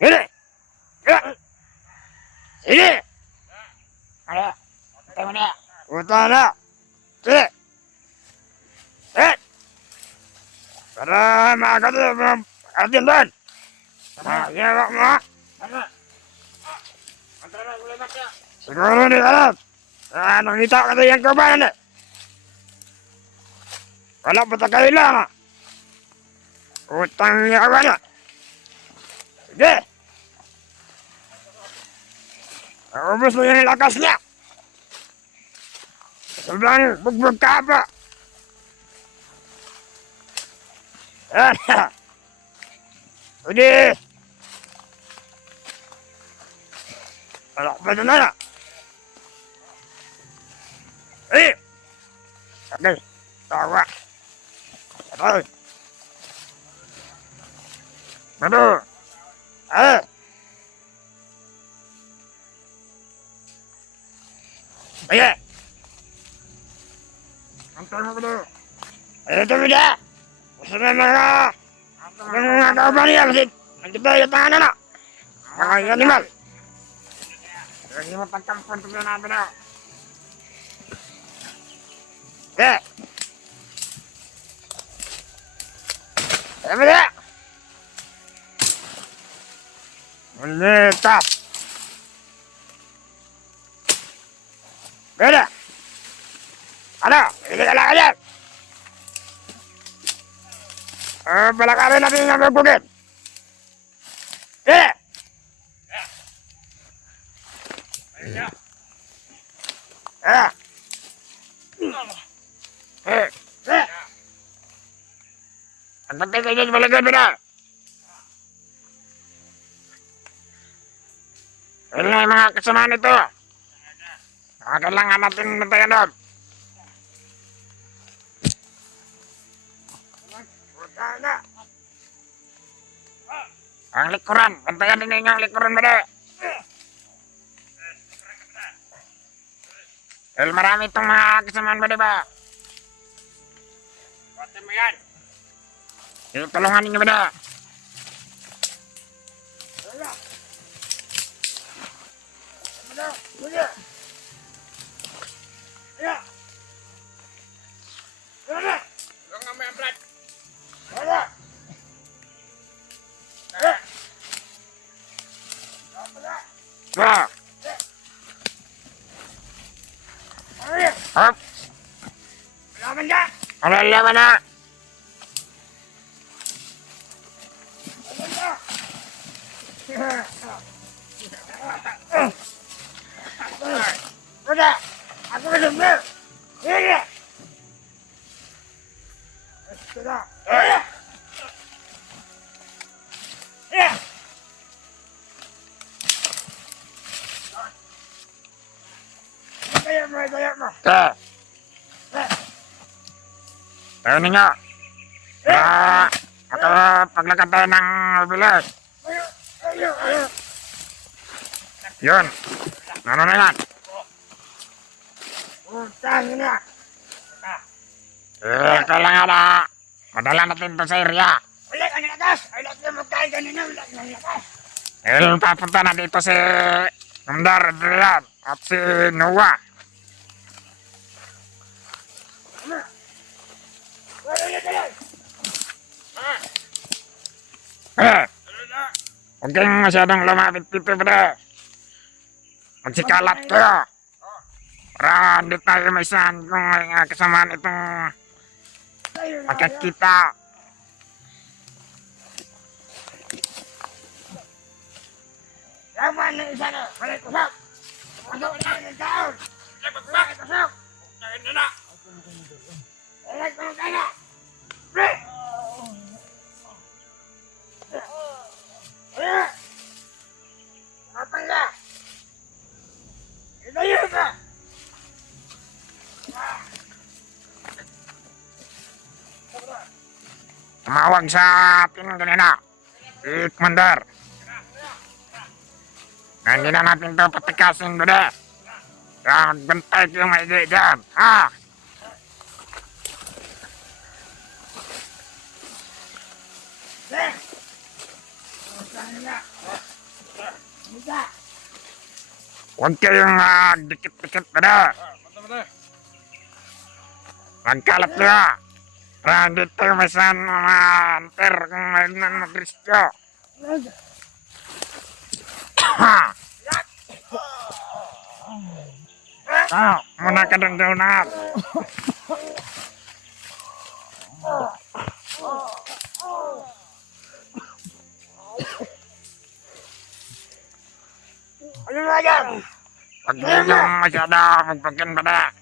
Ini. Ini. Ada. Mana? Utara. Sini. Para makanya atin dan. Ya ma. Siguro ni alam. Nakita ka yung kabayan eh. Wala pa ta kailangan. Utang niya ka na. Sige. Ubus mo yung lakas niya. Sobrang bugbog ka pa. Udah. Anak pada mana? Oke, tawa. Aduh. Aduh. Ayo. Antar mo dulu. Ayo tu dia. Sudah mana? Dengan kabar ya masih. Kita ya tangan anak. Makanya animal. Lagi mau pancam pun tu benar. Apa dia? Meletak. Beda. Ada, ini kalah aja. Pelakaran natin nga magpugit. Ang pagkay kayo sa balagay mo na. Ilan na yung mga kasama nito. Kailangan natin bantayan doon. Ang likuran, bantayan din ninyo ang likuran mo doon. Dahil marami itong mga kasamaan mo, diba? Pati mo yan. Tulungan ninyo mo doon. Laban ka! Ano laban na? Udah! Aku bener-bener! Ini! Sudah! Tayo ninyo. Paglakad tayo ng bilis. Yun. Ano na yan? Kailangan na. Madala natin ito sa area. Ulit ang lakas. Ulit yung magkain kanina. Ulit ang lakas. Papunta na dito si Namdar Adrian at si Noah. Huwag kayong masyadong lumapit dito pada. Magsikalat kayo. Para hindi tayo may saan kung kasamaan itong magkakita. Laman na isa na. Balik usap. Masuk na ng taon. Balik usap. Balik na na. Balik na na. Balik. Apa ya? Itu ya kan? Sabar. tumawag sa atin kanina. Si Commander. Na hindi na natin ito patikasin, bude. Kaya magbantay kayo maigi dyan, ha? Huwag kayong dikit-dikit, bude. Magkalat nyo. Para dito may saan anter kung may mag-ristyo. Muna ka ng donut. Ano nga yan? Huwag ninyong masyado magpagyan ba na?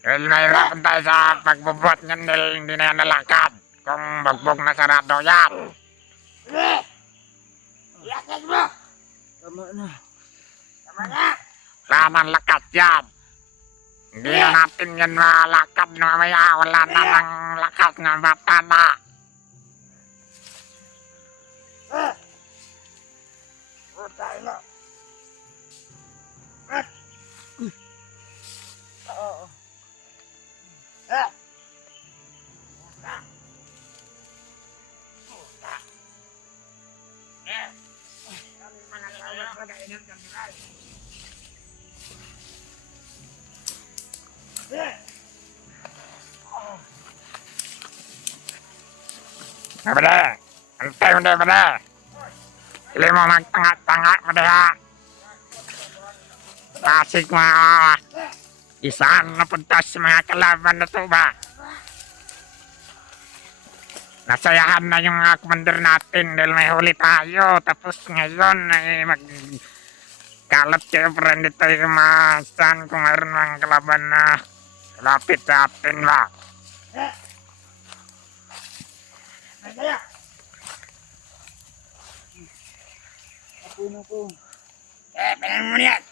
Dahil nahirapan tayo sa pagbubuhat niyan dahil hindi na yan nalakad. Kung bagbog na sarado yan. Lakad mo! Tama na. Tama na! Wala nang lakas yan. Hindi na natin yan malakad mamaya. Wala na ng lakas ng bata na. Tayo na. Oo. Bada, antay mo na bada. Hindi mo magtanga-tanga bada. Tasig mga isaan na punta sa mga kalaban na to ba? Nasayahan na yung commander natin dahil may huli tayo. Tapos ngayon ay magkalat kayo para hindi tayo masan kung mayroon mga kalaban na lapit sa atin ba? Ako. Pinang mo niyan.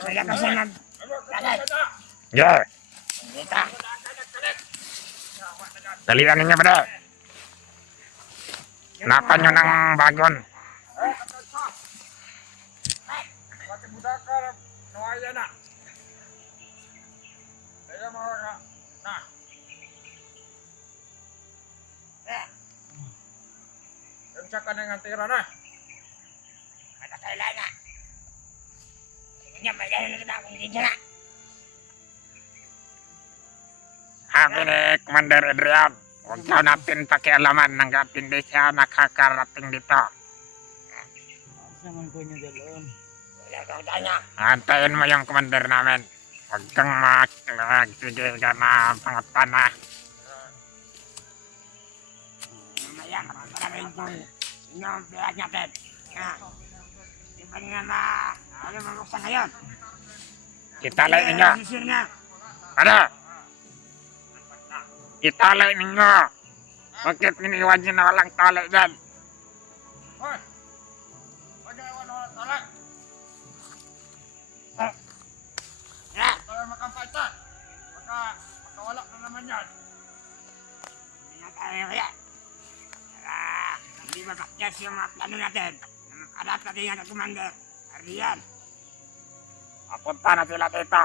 Wala ka siya nag-lagay. Yeah. Dita. Dalian ninyo ba? Napan nyo ng bagon. Siya ka na nga tira na. Matatayla na. Sige niya, may gano'n na kita kung hindi siya na. Sabi ni Commander Adrian, huwag daw natin pakialaman hanggat hindi siya nakakarating dito. Saan ko niya dalon? Wala daw niya. Antayin mo yung commander namin. Huwag kang magsigil ka na pangapan na. Mamaya, marami kong inyong biyak natin. Di ba nga na alam mo sa ngayon? Italay ninyo. Ano? Italay ninyo. Bakit iniwan nyo na walang talay dyan? Hoy! Huwag na iwan na walang talay. Tayo makampay ito. Makawala na naman yan. Hindi na tayo kaya. Hindi mabakyas yung mga plano natin. Adat natin yan ang commander. Ariyan. Papunta na sila dito.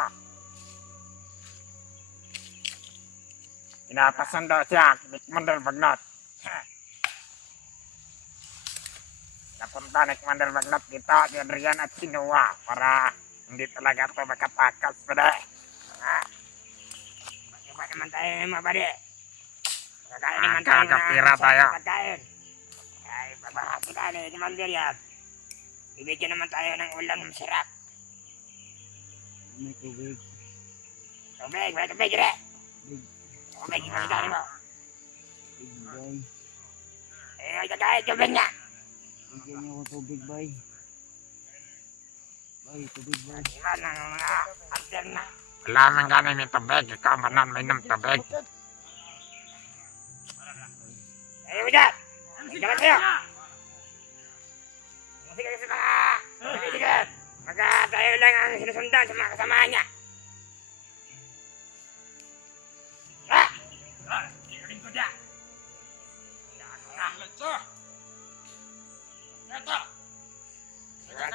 Inatasan daw siya, Commander Bagnat. Napunta ni Commander Bagnat dito, si Adrian at si Noah para hindi talaga ito makatakas pa na. Bakit naman tayo mabali? Kakain naman tayo na kakapira tayo. Ay, babahati tayo ni Commander yan. Ibigyan naman tayo ng ulam ng masarap. May tubig. May tubig rin. Tubig, hindi tayo mo. Tubig, bay. Eh, kakain tubig nga. Bigyan niyo ako tubig, bay. Bay, tubig, bay. Iman ang mga anter na. Wala man ganun may tubig. Ikaw manan may nam tubig. Ayaw dyan! Jalan kayo! Sige sa mga kaibigan. Tayo lang ang sinusundan sa mga kasamahan niya. Hindi ko rin ko dyan.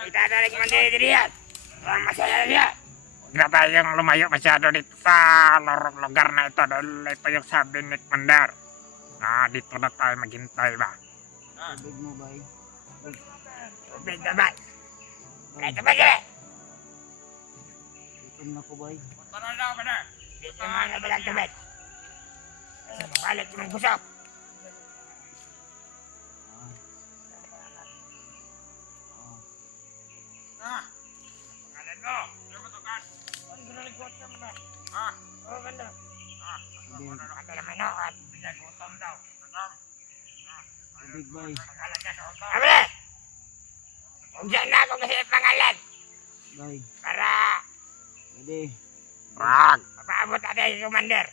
itatarik mo diri yan. Ang masaya yan. Huwag na tayong lumayo masyado dito sa lugar na ito dahil ito yung sabi ni Commander. Dito na tayo maghintay ba? Tubig mo, bay. Tubig naman. Bay, Kahit naman yan. gutom na ko, bay. Dito mo na dalang tubig. Kasi mabalit yung busok. Pangalan mo. Ang ginalikot ka mo na. Oo, ganda. Tubig, Ganda naman ako at pinagutom daw. tubig, bay. Pangalan ka doon. Abre! Huwag dyan na ako kasi ang pangalan. Bay, Para pwede. Wag! mapaabot natin yung commander.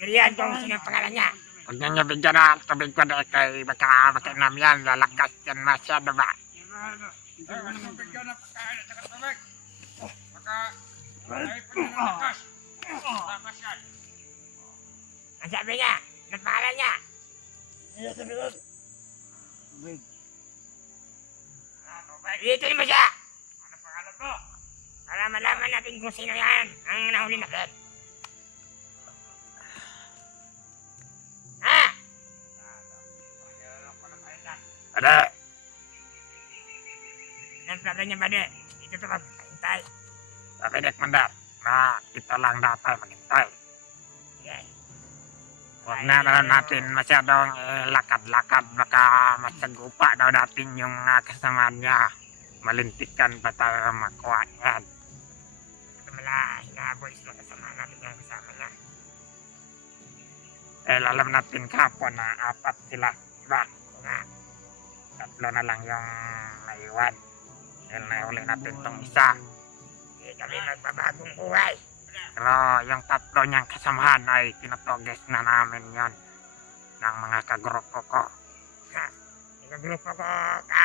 Giriyan kung sino ang pangalan niya. Huwag niyo bigyan na tubig ko dahil kay baka makinam yan. Lalakas yan masyado ba? Ang sabi niya, ang pangalan niya. Tubig, Dito mo siya. Ano pangalan mo? Para malaman natin kung sino yan ang nahuli natin. Ha? Ade! Ang sabi niya ba de? Dito ito maghintay. Sabi ni Commander dito lang daw tayo maghintay. Yes. Huwag na natin masyadong lakad-lakad. Baka masagupa daw natin yung kasama niya. Malintikan pa tayo makuha yan. Ito mala, hinaboy sa kasama natin yung kasama niya. Dahil alam natin kapon na 4 sila. Diba? Nga. 3 na lang yung naiwan. Dahil naihuli natin tong isa. Hindi kami magbabagong buhay. Pero yung 3 niyang kasamahan ay tinutuges na namin yon ng mga kagrupo ko. Ha? Yung grupo ko ka...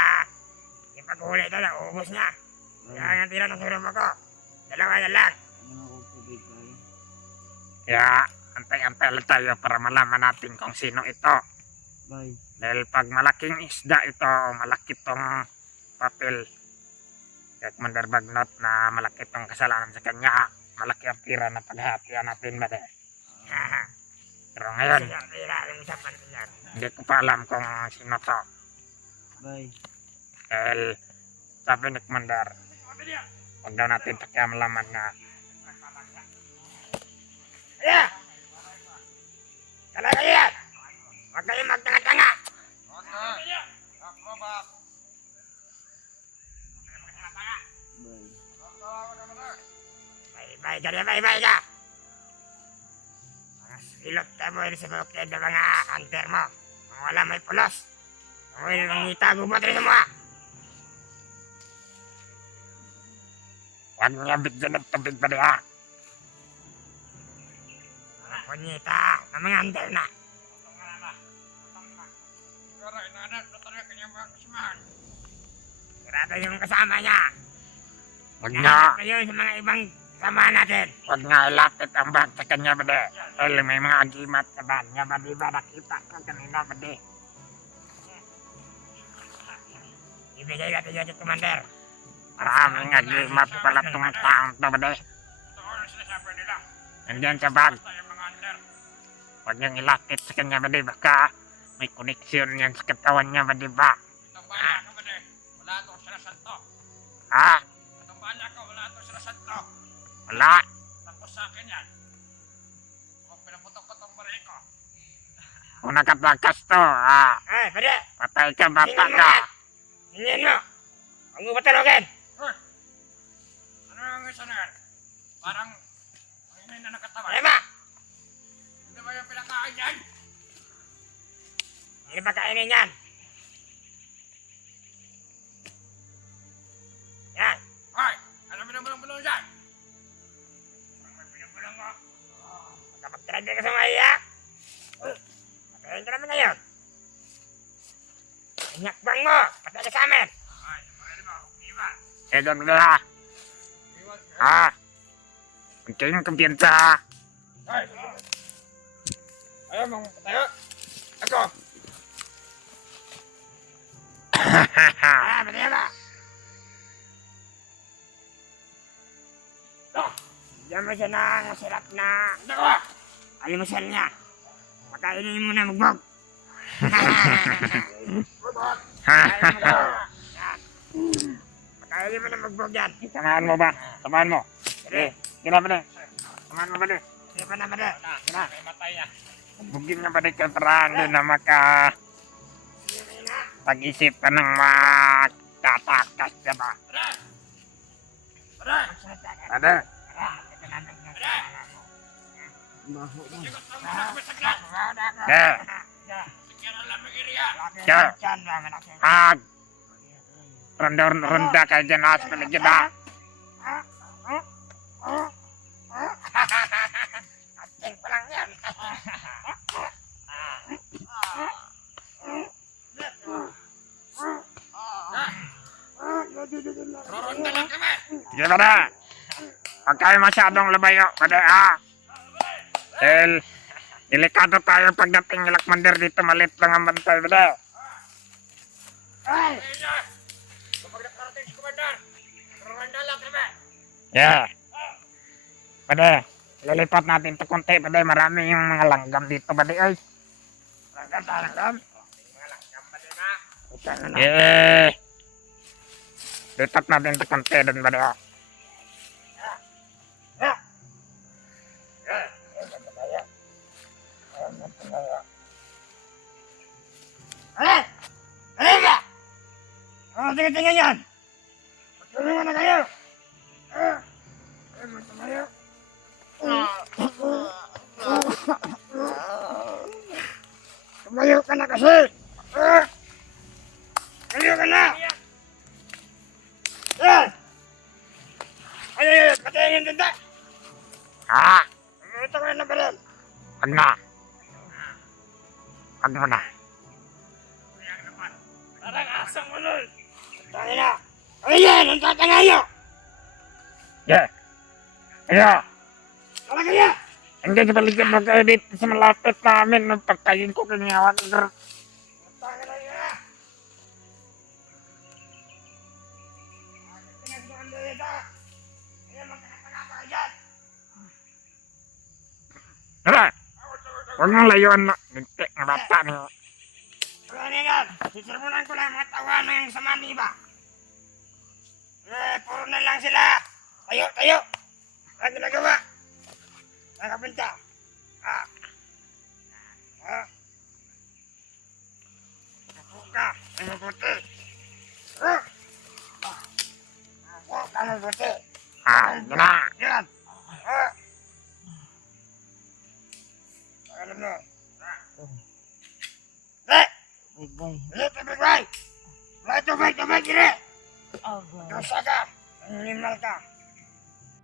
Yung paghuli ito na, ubos na. bay. Kaya nga tira ng grupo ko. Dalawa na lang. Ano ako tubig, bay? Kaya antay-antay lang tayo para malaman natin kung sino ito. Bay, Dahil pag malaking isda ito, malaki tong papel. Kaya Commander Bagnot na malaki tong kasalanan sa kanya. Malaki ang pira na paghatian natin ba de. Ha? Pero ngayon, Sige, ang tira. Ang usapan ko yan. hindi ko pa alam kung sino to. bay. Dahil sabi ni Commander, huwag daw natin pakiamalaman na Kaya! Talaga yan! Huwag kayong magtanga-tanga! Bay. Bye-bye ka na, bye-bye ka! Mga silot ka mo sa bukid ng mga hunter mo. Mga wala may pulos. Ako yung nangitago mo rin mo ah! huwag niya bigyan ng tubig ba diha. Mga kunyita ng mga hunter na. Sirado yung kasama niya. Huwag niya, Nahanap kayo sa mga ibang kasama natin. huwag niya ilapit ang bag sa kanya ba de. Dahil may mga agimat sa bag niya ba di ba nakita ko kanina ba de. Ibigay natin yan sa commander. Maraming agimat pala itong taong to ba de. Nandiyan sa bag. Huwag niyang ilapit sa kanya ba de. Baka may koneksyon yan sa katawan niya ba di ba. Ha? Wala. Kung nakatakas to, Pwede! patay ka, bata ka. Hingin mo! Huwag mo patalogin! Ano ang isa na yan? Parang hindi na nakatawa. Ano ba? Hindi ba yung pinakain yan? Hindi ba kainin yan? Yan! Hoy! Ano binabulong-bulong dyan? Ang may pinagulong mo. Magkapag-trade ka sa mga iyak. Patayin ka naman ngayon. Inyakbang mo! Patay ka sa amin! Ay, pwede ba? Iwan. Doon nila. Iwan. Kunting kumpiyansa. Hoy! Ayaw mong patayo? Ako! Patayin ba? Diyan mo siya ng masarap na alimusal niya. Pakainin mo na magbog. Pakainin mo na magbog yan. Samahan mo ba? Samahan mo. Sige. Gina ba Samahan mo ba Sige pa na ba na? Sige na. May matay na. Bugin nga ba kay para hindi na pag-isip ka ng makatakas ka ba? Tara! Ada? Baho na. Ikot lang mo sa masaglat. Ya. Kaya lang ang iriya. Ya. Ag. Ronda kayo dyan as paligid ha. Ating pa lang yan. Roronda lang kami. Sige ba na? Huwag kayo masyadong labayo. Kada ha. Delikado tayo pagdating ni Lakmander dito. Malit lang ang bantay. Bada. Ay! Kapag nakarating si Commander, roronda lang kami. Yeah. Bada. Lilipat natin ito konti. Bada. Marami yung mga langgam dito. Bada. Ay. Langgam. Yeah. Lipat natin ito konti doon. Bada. Ano? Ano ba? Ano tingin-tingin yan? Magtulungan na kayo! Tumayo! Tumayo ka na kasi! Tumayo ka na! Yan! Ay! Patayin yung danda! Ha? Ito ko na balon! Wag na. Wag mo na. Parang asang ulol. Tangin na! Ayan! Ang tatangayo! Yeah. Ayo. Talaga niya! Hindi sa paligid mo kayo dito sa malapit namin. Nung pagkain ko kanyawan. Tangin na niya! Pinagbukan mo ito! Ayan! Magkakapagapa ka dyan! Tara. Huwag mong layuan na. Lintik na bata niyo. Ano yan? Sisermonan ko lang mga tawa ng sama ni iba. Puro na lang sila. Tayo, tayo. Ang ginagawa. Nakapinta. Ako ka. Ang mabuti. Ako ka ang mabuti. Yun na. Yan. Alam mo. Bye bye. Ini tubig, bay. May tubig, tubig, gini. Aga. Dosa ka. Animal ka.